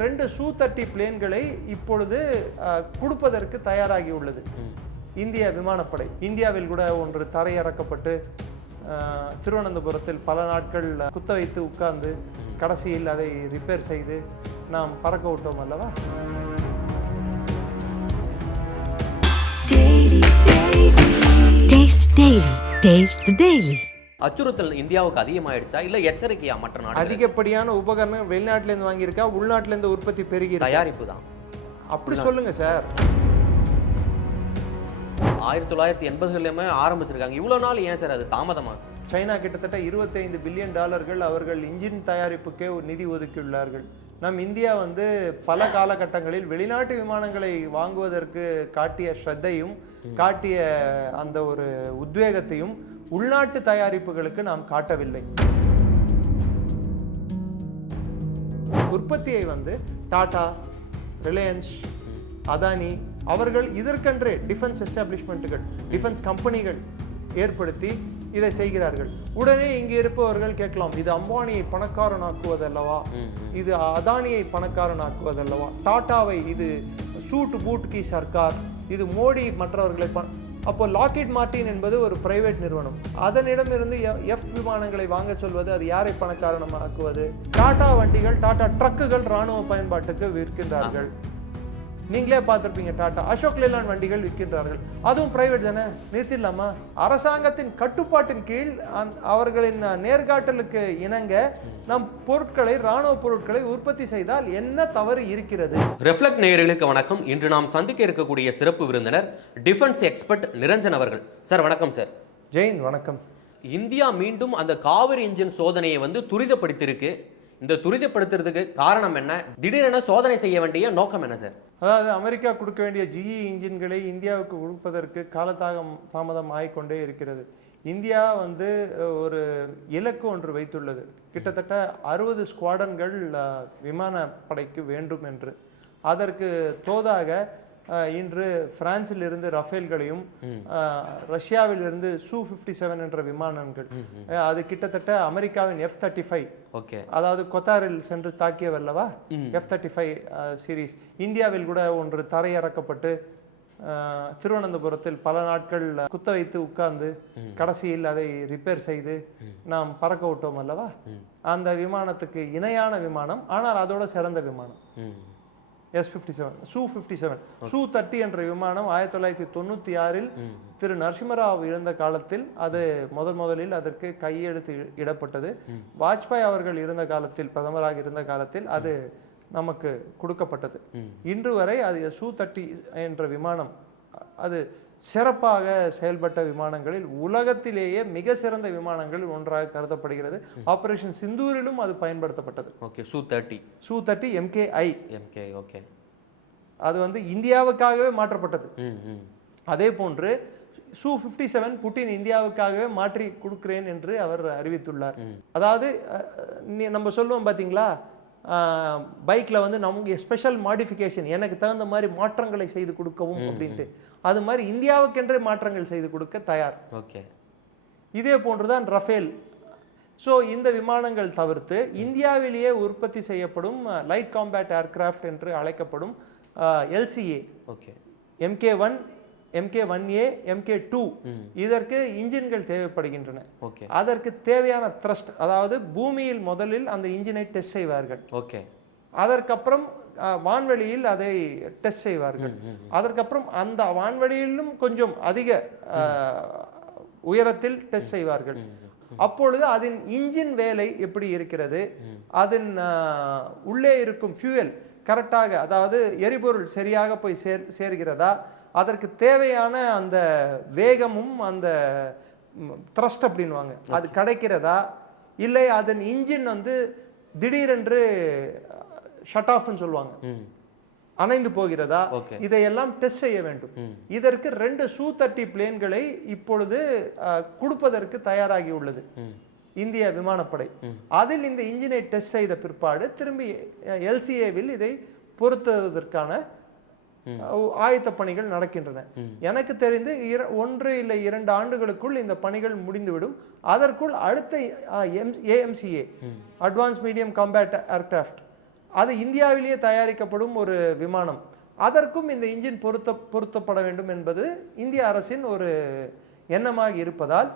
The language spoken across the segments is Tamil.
2 சூ-30 பிளேன்களை இப்பொழுது கொடுப்பதற்கு தயாராகி உள்ளது இந்திய விமானப்படை. இந்தியாவில் கூட ஒன்று தரையிறக்கப்பட்டு திருவனந்தபுரத்தில் பல நாட்கள் குத்த வைத்து உட்கார்ந்து கடைசியில் அதை ரிப்பேர் செய்து நாம் பறக்க விட்டோம் அல்லவா. அச்சுறுத்தல் இந்தியாவுக்கு அதிகமாயிடுச்சா இல்ல எச்சரிக்கையா? மற்ற நாடு அதிகப்படியான உபகரணம் வெளிநாட்டுல இருந்து வாங்கியிருக்கா, உள்நாட்டுல இருந்து உற்பத்தி பெருகி தயாரிப்பு தான் அப்படி சொல்லுங்க சார். 1980களிலுமே ஆரம்பிச்சிருக்காங்க. இவ்வளவு நாள் ஏன் சார் அது தாமதமா? சைனா கிட்டத்தட்ட $25 பில்லியன் அவர்கள் இன்ஜின் தயாரிப்புக்கே ஒரு நிதி ஒதுக்கியுள்ளார்கள். நம் இந்தியா பல காலகட்டங்களில் வெளிநாட்டு விமானங்களை வாங்குவதற்கு காட்டிய ஸ்ரத்தையும் காட்டிய அந்த ஒரு உத்வேகத்தையும் உள்நாட்டு தயாரிப்புகளுக்கு நாம் காட்டவில்லை. உற்பத்தியை டாடா, ரிலையன்ஸ், அதானி அவர்கள் இதற்கென்றே டிஃபென்ஸ் எஸ்டாப்ளிஷ்மெண்ட்டுகள், டிஃபென்ஸ் கம்பெனிகள் ஏற்படுத்தி இதை செய்கிறார்கள். உடனே இங்கே இருப்பவர்கள் கேட்கலாம், இது அம்பானியை பணக்காரனாக்குவதல்லவா, இது அதானியை பணக்காரனாக்குவதல்லவா, டாட்டாவை இது சூட் பூட் கி சர்க்கார், இது மோடி மற்றவர்களை அப்போ லாக்ஹீட் மார்டின் என்பது ஒரு பிரைவேட் நிறுவனம். அதனிடமிருந்து எஃப் விமானங்களை வாங்க சொல்வது அது யாரை பணக்காரனாக்குவது? டாடா வண்டிகள், டாடா ட்ரக்குகள் ராணுவ பயன்பாட்டுக்கு விற்கின்றார்கள். நீங்களே பார்த்துருப்பீங்க, டாடா அசோக் லேலாண்ட் வண்டிகள் விற்கின்றார்கள். அதுவும் பிரைவேட் தானே, நிறுத்திடலாமா? அரசாங்கத்தின் கட்டுப்பாட்டின் கீழ் அவர்களின் நேர்காட்டலுக்கு இணங்க நம் பொருட்களை, ராணுவ பொருட்களை உற்பத்தி செய்தால் என்ன தவறு இருக்கிறது? ரெஃப்ளெக்ட் நேயர்களுக்கு வணக்கம். இன்று நாம் சந்திக்க இருக்கக்கூடிய சிறப்பு விருந்தினர் டிஃபென்ஸ் எக்ஸ்பர்ட் நிரஞ்சன் அவர்கள். சார் வணக்கம். சார் ஜெயின் வணக்கம். இந்தியா மீண்டும் அந்த காவிரி இன்ஜின் சோதனையை துரிதப்படுத்தியிருக்கு. இந்த துரிதப்படுத்துறதுக்கு காரணம் என்ன? திடீரென சோதனை செய்ய வேண்டிய நோக்கம் என்ன சார்? அதாவது அமெரிக்கா கொடுக்க வேண்டிய GE இன்ஜின்களை இந்தியாவுக்கு கொடுப்பதற்கு தாமதம் ஆகிக்கொண்டே இருக்கிறது. இந்தியா ஒரு இலக்கு ஒன்று வைத்துள்ளது. கிட்டத்தட்ட 60 ஸ்குவாடன்கள் விமானப்படைக்கு வேண்டும் என்று. அதற்கு தோதாக இன்று பிரான்சில் இருந்து ரஃபேல்களையும் ரஷ்யாவில் இருந்து Su-57 என்ற விமானங்கள், அது கிட்டத்தட்ட அமெரிக்காவின் F-35, அதாவது கொத்தாரில் சென்று தாக்கியவல்லவா F-35 சீரீஸ், இந்தியாவில் கூட ஒன்று தரையிறக்கப்பட்டு திருவனந்தபுரத்தில் பல நாட்கள் குத்த வைத்து உட்கார்ந்து கடைசியில் அதை ரிப்பேர் செய்து நாம் பறக்க விட்டோம் அல்லவா. அந்த விமானத்துக்கு இணையான விமானம், ஆனால் அதோட சிறந்த விமானம் Su-57. Su-30 என்ற விமானம் 1996 திரு நரசிம்மராவ் இருந்த காலத்தில் அது முதலில் அதற்கு கையெழுத்து இடப்பட்டது. வாஜ்பாய் அவர்கள் இருந்த காலத்தில், பிரதமராக இருந்த காலத்தில் அது நமக்கு கொடுக்கப்பட்டது. இன்று வரை அது Su-30 என்ற விமானம் அது சிறப்பாக செயல்பட்ட விமானங்களில் உலகத்திலேயே மிக சிறந்த விமானங்களில் ஒன்றாக கருதப்படுகிறது. ஆபரேஷன் சிந்தூரிலும் அது பயன்படுத்தப்பட்டது. Su-30 MKI. அது இந்தியாவுக்காகவே மாற்றப்பட்டது. அதே போன்று Su-57 புட்டின் இந்தியாவுக்காகவே மாற்றி கொடுக்கிறேன் என்று அவர் அறிவித்துள்ளார். அதாவது நம்ம சொல்லுவோம் பாத்தீங்களா, பைக்ல நமக்கு ஸ்பெஷல் மாடிஃபிகேஷன், எனக்கு தகுந்த மாதிரி மாற்றங்களை செய்து கொடுக்கவும் அப்படின்ட்டு, அது மாதிரி இந்தியாவுக்கென்றே மாற்றங்கள் செய்து கொடுக்க தயார். இதே போன்றுதான் ரஃபேல். ஸோ இந்த விமானங்கள் தவிர்த்து இந்தியாவிலேயே உற்பத்தி செய்யப்படும் லைட் காம்பேட் ஏர்கிராஃப்ட் என்று அழைக்கப்படும் LCA, MK1, MK1A, MK2 இதற்கு இன்ஜின்கள் தேவைப்படுகின்றன. அதற்கு தேவையான த்ரஸ்ட், அதாவது பூமியில் முதலில் அந்த இன்ஜினை டெஸ்ட் செய்வார்கள். அதற்கப்புறம் வான்வெளியில் அதை டெஸ்ட் செய்வார்கள். அதற்கப்புறம் அந்த வான்வெளியிலும் கொஞ்சம் அதிக உயரத்தில் டெஸ்ட் செய்வார்கள். அப்பொழுது அதன் இன்ஜின் வேலை எப்படி இருக்கிறது, அதன் உள்ளே இருக்கும் ஃபியூயல் கரெக்டாக, அதாவது எரிபொருள் சரியாக போய் சேர்கிறதா, அதற்கு தேவையான அந்த வேகமும் அந்த த்ரஸ்ட் அப்படின்வாங்க அது கிடைக்கிறதா, இல்லை அதன் இன்ஜின் திடீரென்று ஷட் ஆஃப்னு சொல்லுவாங்க, அணைந்து போகிறதா, இதையெல்லாம் டெஸ்ட் செய்ய வேண்டும். இதற்கு 2 Su-30 பிளேன்களை இப்பொழுது கொடுப்பதற்கு தயாராகி உள்ளது இந்திய விமானப்படை. அதில் இந்த இன்ஜினை டெஸ்ட் செய்த பிற்பாடு திரும்பி LCAவில் இதை பொருத்துவதற்கான ஆயத்த பணிகள் நடக்கின்றன. எனக்கு தெரிந்து 1 இல்லை 2 ஆண்டுகளுக்குள் இந்த பணிகள் முடிந்துவிடும். அதற்குள் அடுத்த AMCA, advance medium combat aircraft, அது இந்தியாவிலேயே தயாரிக்கப்படும் ஒரு விமானம். அதற்கும் இந்த இன்ஜின் பொருத்தப்பட வேண்டும் என்பது இந்திய அரசின் ஒரு எண்ணமாக இருப்பதால்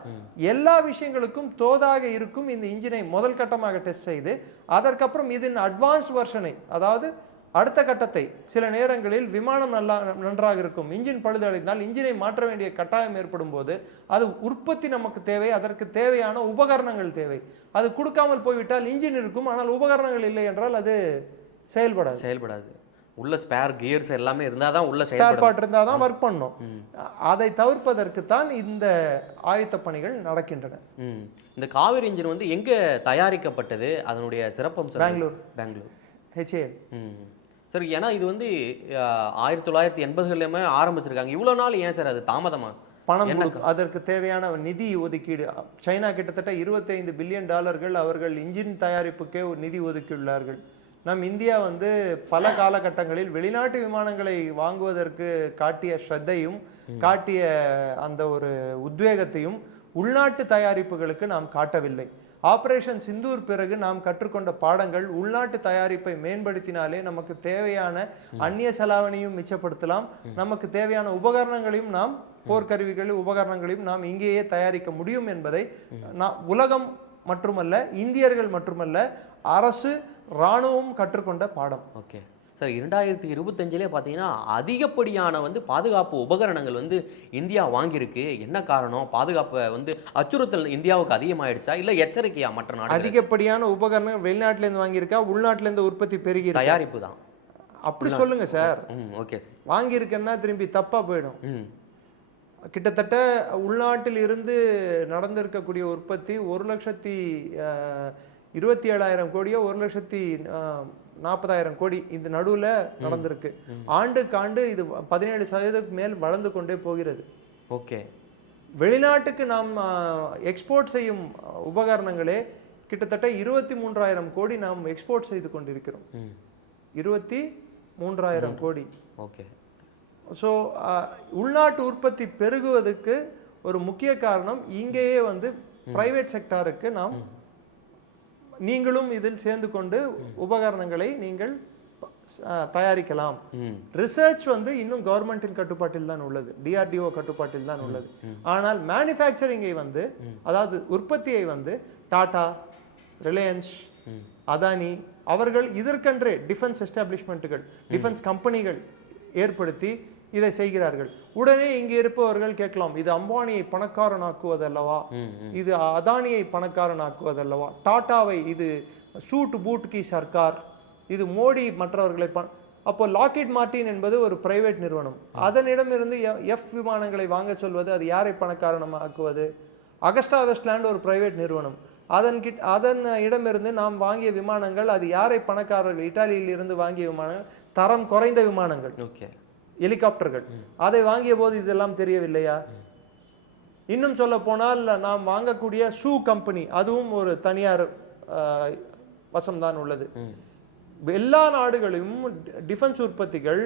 எல்லா விஷயங்களுக்கும் தோதாக இருக்கும் இந்த இன்ஜினை முதல் கட்டமாக டெஸ்ட் செய்து அதற்கப்புறம் இதன் அட்வான்ஸ் வெர்ஷனை, அதாவது அடுத்த கட்டத்தை, சில நேரங்களில் விமானம் நன்றாக இருக்கும், இன்ஜின் பழுதடைந்தால் இன்ஜினை மாற்ற வேண்டிய கட்டாயம் ஏற்படும் போது அது உற்பத்தி நமக்கு தேவை, அதற்கு தேவையான உபகரணங்கள் தேவை. அது கொடுக்காமல் போய்விட்டால் இன்ஜின் இருக்கும், ஆனால் உபகரணங்கள் இல்லை என்றால் அது செயல்படாது. உள்ள ஸ்பேர் கியர்ஸ் எல்லாமே இருந்தால் தான் உள்ள ஸ்பேர் பார்ட் இருந்தால் தான் ஒர்க் பண்ணும். அதை தவிர்ப்பதற்கு தான் இந்த ஆயத்த பணிகள் நடக்கின்றன. இந்த காவேரி இன்ஜின் வந்து எங்கே தயாரிக்கப்பட்டது, அதனுடைய சிறப்பம்சம்? பெங்களூர் HAL. சரி, ஏன்னா இது வந்து 1980களிலுமே ஆரம்பிச்சிருக்காங்க. இவ்வளோ நாள் ஏன் சார் அது தாமதமா? பணம் அதற்கு தேவையான நிதி ஒதுக்கீடு. சைனா கிட்டத்தட்ட $25 பில்லியன் அவர்கள் இன்ஜின் தயாரிப்புக்கே நிதி ஒதுக்கியுள்ளார்கள். நம் இந்தியா வந்து பல காலகட்டங்களில் வெளிநாட்டு விமானங்களை வாங்குவதற்கு காட்டிய ஸ்ரத்தையும் காட்டிய அந்த ஒரு உத்வேகத்தையும் உள்நாட்டு தயாரிப்புகளுக்கு நாம் காட்டவில்லை. ஆபரேஷன் சிந்தூர் பிறகு நாம் கற்றுக்கொண்ட பாடங்கள், உள்நாட்டு தயாரிப்பை மேம்படுத்தினாலே நமக்கு தேவையான அந்நிய செலாவணியும் மிச்சப்படுத்தலாம், நமக்கு தேவையான உபகரணங்களையும் நாம் போர்க்கருவிகள் உபகரணங்களையும் நாம் இங்கேயே தயாரிக்க முடியும் என்பதை உலகம் மட்டுமல்ல, இந்தியர்கள் மட்டுமல்ல, அரசு இராணுவம் கற்றுக்கொண்ட பாடம். ஓகே சார், 2025 பார்த்தீங்கன்னா அதிகப்படியான வந்து பாதுகாப்பு உபகரணங்கள் வந்து இந்தியா வாங்கியிருக்கு. என்ன காரணம்? பாதுகாப்பை வந்து அச்சுறுத்தல் இந்தியாவுக்கு அதிகமாயிடுச்சா, இல்லை எச்சரிக்கையா மற்ற நாடு? அதிகப்படியான உபகரணங்கள் வெளிநாட்டிலேருந்து வாங்கியிருக்கா, உள்நாட்டிலேருந்து உற்பத்தி பெருகி தயாரிப்பு தான் அப்படி சொல்லுங்க சார். ஓகே சார், வாங்கியிருக்கேன்னா திரும்பி தப்பா போயிடும். கிட்டத்தட்ட உள்நாட்டில் இருந்து நடந்திருக்கக்கூடிய உற்பத்தி 1,27,000 கோடியோ 1,40,000 கோடி இந்த நடுவில் நடந்திருக்கு. ஆண்டுக்கு ஆண்டு இது 17% மேல் வளர்ந்து கொண்டே போகிறது. ஓகே, வெளிநாட்டுக்கு நாம் எக்ஸ்போர்ட் செய்யும் உபகரணங்களே கிட்டத்தட்ட 23,000 கோடி நாம் எக்ஸ்போர்ட் செய்து கொண்டிருக்கிறோம். 23,000 கோடி. ஓகே, ஸோ உள்நாட்டு உற்பத்தி பெருகுவதற்கு ஒரு முக்கிய காரணம் இங்கேயே வந்து பிரைவேட் செக்டாருக்கு நாம் நீங்களும் இதில் சேர்ந்து கொண்டு உபகரணங்களை நீங்கள் தயாரிக்கலாம். ரிசர்ச் வந்து இன்னும் கவர்மெண்டின் கட்டுப்பாட்டில் தான் உள்ளது, DRDO கட்டுப்பாட்டில் தான் உள்ளது. ஆனால் மேனுஃபேக்சரிங்கை வந்து, அதாவது உற்பத்தியை வந்து டாடா, ரிலையன்ஸ், அதானி அவர்கள் இதற்கென்றே டிஃபென்ஸ் எஸ்டாப்ளிஷ்மெண்ட்டுகள், டிஃபென்ஸ் கம்பெனிகள் ஏற்படுத்தி இதை செய்கிறார்கள். உடனே இங்கே இருப்பவர்கள் கேட்கலாம், இது அம்பானியை பணக்காரனாக்குவதல்லவா, இது அதானியை பணக்காரனாக்குவதல்லவா, டாட்டாவை இது சூட் பூட் கி சர்க்கார், இது மோடி மற்றவர்களை அப்போ லாக்ஹீட் மார்டின் என்பது ஒரு பிரைவேட் நிறுவனம், அதனிடமிருந்து F விமானங்களை வாங்க சொல்வது அது யாரை பணக்காரனாக்குவது? அகஸ்டா வெஸ்ட்லேண்ட் ஒரு பிரைவேட் நிறுவனம், அதன் இடமிருந்து நாம் வாங்கிய விமானங்கள் அது யாரை பணக்காரர்கள்? இத்தாலியில் இருந்து வாங்கிய விமானங்கள், தரம் குறைந்த விமானங்கள், ஹெலிகாப்டர்கள், அதை வாங்கிய போது இதெல்லாம் தெரியவில்லையா? இன்னும் சொல்ல போனால் நாம் வாங்கக்கூடிய ஷூ கம்பெனி அதுவும் ஒரு தனியார் வசம்தான் உள்ளது. எல்லா நாடுகளிலும் டிஃபென்ஸ் உற்பத்திகள்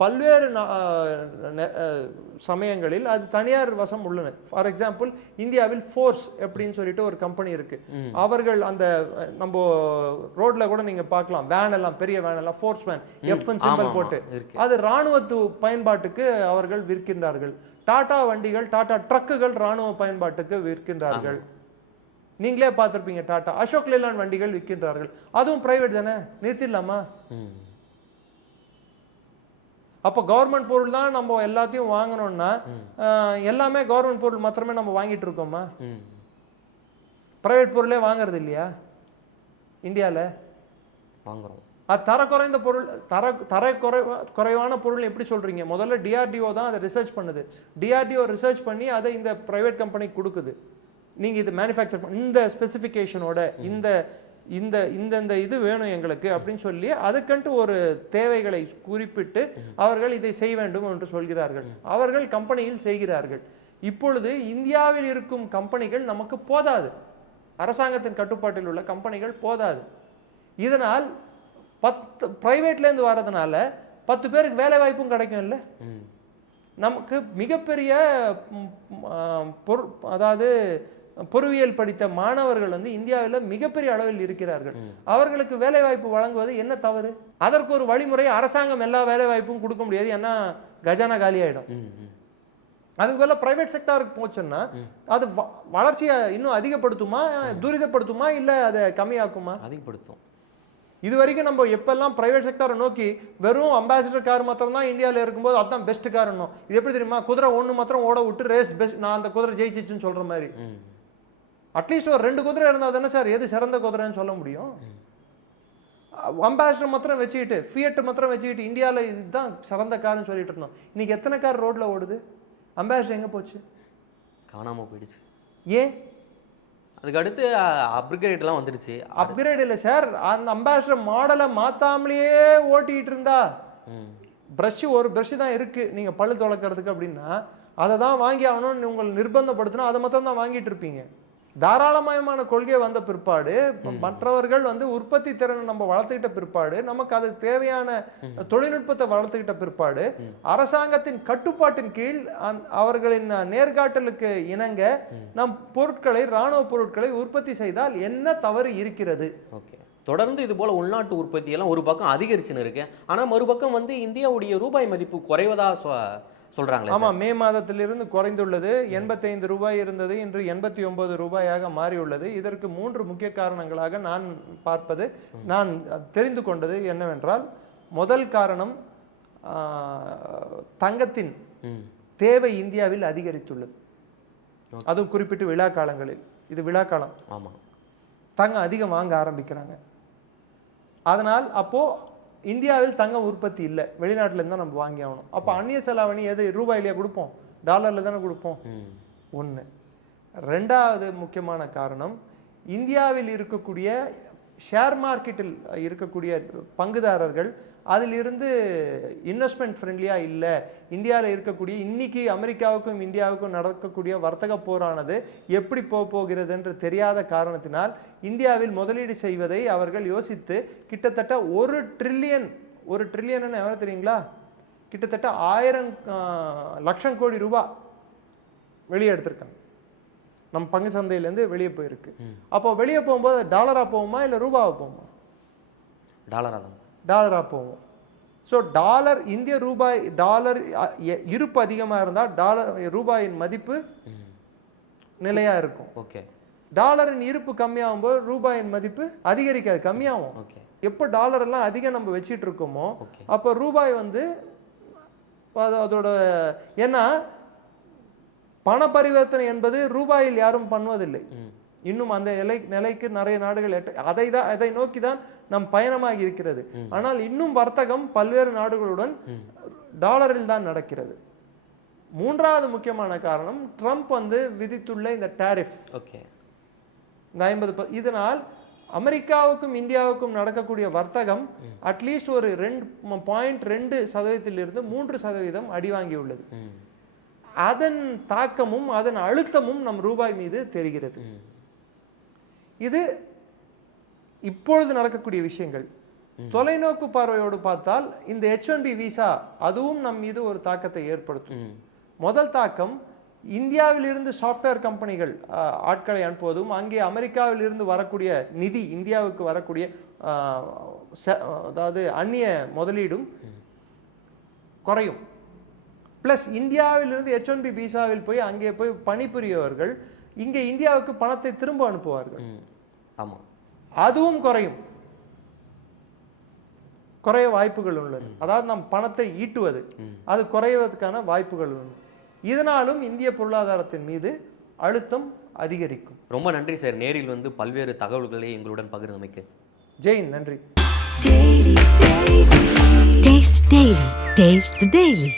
பல்வேறு சமயங்களில் அது தனியார் வசம் உள்ளன. ஃபார் எக்ஸாம்பிள் இந்தியாவில் ஃபோர்ஸ் அப்படின்னு சொல்லிட்டு ஒரு கம்பெனி இருக்கு. அவர்கள் அந்த நம்ம ரோட்ல கூட நீங்க பார்க்கலாம், வேன் எல்லாம், பெரிய வேன் எல்லாம் ஃபோர்ஸ் வேன், எஃப்என் சிம்பல் போட்டு, அது ராணுவத்து பயன்பாட்டுக்கு அவர்கள் விற்கின்றார்கள். டாடா வண்டிகள், டாடா ட்ரக்குகள் ராணுவ பயன்பாட்டுக்கு விற்கின்றார்கள். நீங்களே பார்த்திருப்பீங்க, டாடா அசோக் லேலாண்ட் வண்டிகள் விற்கின்றார்கள். அதுவும் பிரைவேட் தானே, நிறுத்திடலாமா? அப்போ கவர்மெண்ட் பொருள் தான் நம்ம எல்லாத்தையும் வாங்கணும்னா எல்லாமே கவர்மெண்ட் பொருள் மாத்திரமே நம்ம வாங்கிட்டு இருக்கோமா? பிரைவேட் பொருளே வாங்குறது இல்லையா இந்தியாவில்? வாங்குறோம். அது தர குறைந்த பொருள், குறைவான பொருள் எப்படி சொல்றீங்க? முதல்ல DRDO தான் அதை ரிசர்ச் பண்ணுது. DRDO ரிசர்ச் பண்ணி அதை இந்த பிரைவேட் கம்பெனிக்கு கொடுக்குது. நீங்க இது மேனுஃபேக்சர் இந்த ஸ்பெசிஃபிகேஷனோட இந்த இந்த இந்த இது வேணும் எங்களுக்கு அப்படின்னு சொல்லி அதுக்கண்டு ஒரு தேவைகளை குறிப்பிட்டு அவர்கள் இதை செய்ய வேண்டும் என்று சொல்கிறார்கள். அவர்கள் கம்பெனியில் செய்கிறார்கள். இப்பொழுது இந்தியாவில் இருக்கும் கம்பெனிகள் நமக்கு போதாது, அரசாங்கத்தின் கட்டுப்பாட்டில் உள்ள கம்பெனிகள் போதாது. இதனால் 10 பிரைவேட்லேருந்து வர்றதுனால 10 பேருக்கு வேலை வாய்ப்பும் கிடைக்கும் இல்லை? நமக்கு மிகப்பெரிய பொருள், அதாவது பொறியியல் படித்த மாணவர்கள் வந்து இந்தியாவில் மிகப்பெரிய அளவில் இருக்கிறார்கள். அவர்களுக்கு வேலை வாய்ப்பு வழங்குவது என்ன தவறு? அதற்கு ஒரு வழிமுறை, அரசாங்கம் எல்லா வேலை வாய்ப்பும் கொடுக்க முடியாது, ஏன்னா கஜானா காலி ஆயிடும். அதுக்கு மேல பிரைவேட் செக்டாருக்கு போச்சுன்னா அது வளர்ச்சியை இன்னும் அதிகப்படுத்துமா, துரிதப்படுத்துமா, இல்ல அதை கம்மியாக்குமா? அதிகப்படுத்தும். இது வரைக்கும் நம்ம எப்பெல்லாம் பிரைவேட் செக்டரை நோக்கி வெறும் அம்பாசிடர் கார் மாத்திரம் தான் இந்தியாவில் இருக்கும்போது அதுதான் பெஸ்ட் காரணம். இது எப்படி தெரியுமா, குதிரை ஒன்று மாத்திரம் ஓட விட்டு ரேஸ் பெஸ்ட், நான் அந்த குதிரை ஜெயிச்சிச்சுன்னு சொல்ற மாதிரி. அட்லீஸ்ட் ஒரு 2 குதிரை இருந்தால் தானே சார் எது சிறந்த குதிரைன்னு சொல்ல முடியும். அம்பாசிடர் மாத்திரம் வச்சுக்கிட்டு, ஃபியட் மாத்திரம் வச்சுக்கிட்டு இந்தியாவில் இதுதான் சிறந்த கார்னு சொல்லிட்டு இருந்தோம். இன்னைக்கு எத்தனை கார் ரோட்ல ஓடுது? அம்பாசிடர் எங்க போச்சு? காணாம போயிடுச்சு. ஏன்? அதுக்கு அடுத்து அப்கிரேட்லாம் வந்துடுச்சு. அப்கிரேட் இல்லை சார், அந்த அம்பாசிடர் மாடலை மாத்தாமலேயே ஓட்டிட்டு இருந்தா, ஒரு பிரஷ் தான் இருக்கு நீங்க பல்லு துளக்கிறதுக்கு அப்படின்னா அதை தான் வாங்கி ஆகணும்னு உங்களை நிர்பந்தப்படுத்தினா அதை மாத்திரம் தான் வாங்கிட்டு இருப்பீங்க. தாராளமயமான கொள்கை வந்த பிற்பாடு, மற்றவர்கள் வந்து உற்பத்தி திறனை நம்ம வளர்த்துக்கிட்ட பிற்பாடு, நமக்கு அதுக்கு தேவையான தொழில்நுட்பத்தை வளர்த்துக்கிட்ட பிற்பாடு, அரசாங்கத்தின் கட்டுப்பாட்டின் கீழ் அவர்களின் நேர்காட்டலுக்கு இணங்க நம் பொருட்களை, இராணுவ பொருட்களை உற்பத்தி செய்தால் என்ன தவறு இருக்கிறது? ஓகே, தொடர்ந்து இது போல உள்நாட்டு உற்பத்தி எல்லாம் ஒரு பக்கம் அதிகரிச்சுன்னு இருக்கு. ஆனா மறுபக்கம் வந்து இந்தியாவுடைய ரூபாய் மதிப்பு குறைவதா சொல்றாங்க. ஆமா, மே மாதத்திலிருந்து குறைந்துள்ளது. 85 ரூபாய் இருந்தது, இன்று 89 ரூபாயாக மாறியுள்ளது. இதற்கு 3 முக்கிய காரணங்களாக நான் பார்ப்பது, நான் தெரிந்து கொண்டது என்னவென்றால், முதல் காரணம் தங்கத்தின் தேவை இந்தியாவில் அதிகரித்துள்ளது. அதுவும் குறிப்பிட்டு விழா காலங்களில், இது விழா காலம், ஆமா, தங்கம் அதிகம் வாங்க ஆரம்பிக்கிறாங்க. அதனால் அப்போ இந்தியாவில் தங்கம் உற்பத்தி இல்லை, வெளிநாட்டில இருந்தா நம்ம வாங்கி ஆகணும். அப்போ அந்நிய செலாவணி எது ரூபாயிலேயே கொடுப்போம், டாலர்ல தானே கொடுப்போம். ஒன்று. ரெண்டாவது முக்கியமான காரணம், இந்தியாவில் இருக்கக்கூடிய ஷேர் மார்க்கெட்டில் இருக்கக்கூடிய பங்குதாரர்கள் அதிலிருந்து இன்வெஸ்ட்மெண்ட் ஃப்ரெண்ட்லியா இல்லை. இந்தியாவில் இருக்கக்கூடிய இன்னைக்கு அமெரிக்காவுக்கும் இந்தியாவுக்கும் நடக்கக்கூடிய வர்த்தக போரானது எப்படி போகிறது என்று தெரியாத காரணத்தினால் இந்தியாவில் முதலீடு செய்வதை அவர்கள் யோசித்து கிட்டத்தட்ட 1 ட்ரில்லியன் எவ்வளவு தெரியுங்களா, கிட்டத்தட்ட 1000 லட்சம் கோடி ரூபாய் வெளியே எடுத்திருக்காங்க. நம்ம பங்கு சந்தையிலேருந்து வெளியே போயிருக்கு. அப்போ வெளியே போகும்போது டாலரா போகுமா இல்லை ரூபாவா போகுமா? டாலரா போகும். ஸோ டாலர், இந்திய ரூபாய் டாலர் இருப்பு அதிகமாக இருந்தால் ரூபாயின் மதிப்பு நிலையா இருக்கும். ஓகே. டாலரின் இருப்பு கம்மியாகும் போது ரூபாயின் மதிப்பு அதிகரிக்காது, கம்மியாகும். ஓகே. எப்போ டாலர் எல்லாம் அதிகம் நம்ம வச்சிட்டு இருக்கோமோ அப்போ ரூபாய் வந்து அதோட, ஏன்னா பண பரிவர்த்தனை என்பது ரூபாயில் யாரும் பண்ணுவதில்லை. இன்னும் அந்த நிலைக்கு நிறைய நாடுகள் அதை நோக்கி தான் நம் பயணமாகி இருக்கிறது. ஆனால் இன்னும் வர்த்தகம் பல்வேறு நாடுகளுடன் டாலரில் தான் நடக்கிறது. மூன்றாவது முக்கியமான காரணம், ட்ரம்ப் வந்து விதித்துள்ள இந்த டாரிஃப், இந்த 50%. இதனால் அமெரிக்காவுக்கும் இந்தியாவுக்கும் நடக்கக்கூடிய வர்த்தகம் அட்லீஸ்ட் ஒரு 2.2% 3% அடி வாங்கியுள்ளது. அதன் தாக்கமும் அதன் அழுத்தமும் நம் ரூபாய் மீது தெரிகிறது. இது இப்பொழுது நடக்கக்கூடிய விஷயங்கள். தொலைநோக்கு பார்வையோடு பார்த்தால் இந்த H1B விசா அதுவும் நம் மீது ஒரு தாக்கத்தை ஏற்படுத்தும். முதல் தாக்கம், இந்தியாவில் இருந்து சாஃப்ட்வேர் கம்பெனிகள் ஆட்களை அனுப்புவதும், அங்கே அமெரிக்காவில் இருந்து வரக்கூடிய நிதி இந்தியாவுக்கு வரக்கூடிய அதாவது அந்நிய முதலீடும் குறையும். பிளஸ் இந்தியாவிலிருந்து H1B விசாவில் போய் அங்கே போய் பணிபுரியவர்கள் இங்கே இந்தியாவுக்கு பணத்தை திரும்ப அனுப்புவார்கள். ஆமா, அதுவும் குறையும், குறைய வாய்ப்புகள் உள்ளது. அதாவது நம் பணத்தை ஈட்டுவது அது குறைவதற்கான வாய்ப்புகள் உள்ளது. இதனாலும் இந்திய பொருளாதாரத்தின் மீது அழுத்தம் அதிகரிக்கும். ரொம்ப நன்றி சார், நேரில் வந்து பல்வேறு தகவல்களை எங்களுடன் பகிர்ந்தமைக்கு. ஜெயின், நன்றி. Taste the Daily.